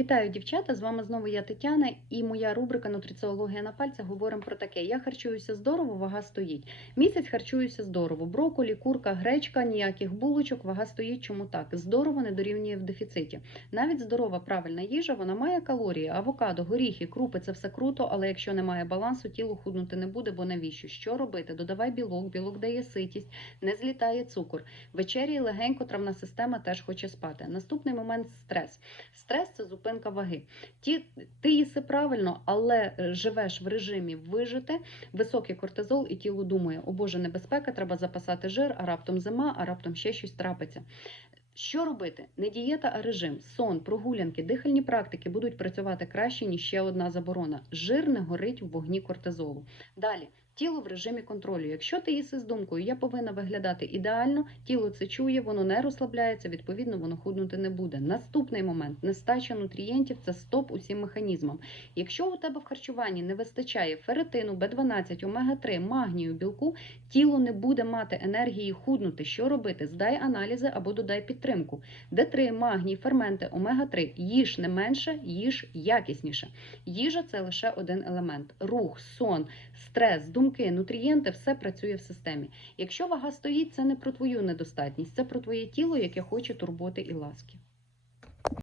Вітаю, дівчата! З вами знову я Тетяна і моя рубрика Нутриціологія на пальцях. Говоримо про таке. Я харчуюся здорово, вага стоїть. Місяць харчуюся здорово. Броколі, курка, гречка, ніяких булочок, вага стоїть. Чому так? Здорово не дорівнює в дефіциті. Навіть здорова правильна їжа, вона має калорії, авокадо, горіхи, крупи це все круто, але якщо немає балансу, тіло худнути не буде, бо навіщо? Що робити? Додавай білок, білок дає ситість, не злітає цукор. Вечері легенько травна система теж хоче спати. Наступний момент стрес. Стрес це зупинка ваги. Ті, ти їси правильно, але е, живеш в режимі вижити, високий кортизол, і тіло думає, о Боже, небезпека, треба запасати жир, а раптом зима, а раптом ще щось трапиться. Що робити? Не дієта, а режим, сон, прогулянки, дихальні практики будуть працювати краще, ніж ще одна заборона. Жир не горить в вогні кортизолу. Далі. Тіло в режимі контролю. Якщо ти їси з думкою, я повинна виглядати ідеально, тіло це чує, воно не розслабляється, відповідно, воно худнути не буде. Наступний момент нестача нутрієнтів це стоп усім механізмам. Якщо у тебе в харчуванні не вистачає ферритину, Б12, омега-3, магнію, білку, тіло не буде мати енергії худнути. Що робити? Здай аналізи або додай підтримку. Д3, магній, ферменти, омега-3. Їж не менше, їж якісніше. Їжа це лише один елемент: рух, сон, стрес, думки, нутрієнти все працює в системі. Якщо вага стоїть, це не про твою недостатність, це про твоє тіло, яке хоче турботи і ласки.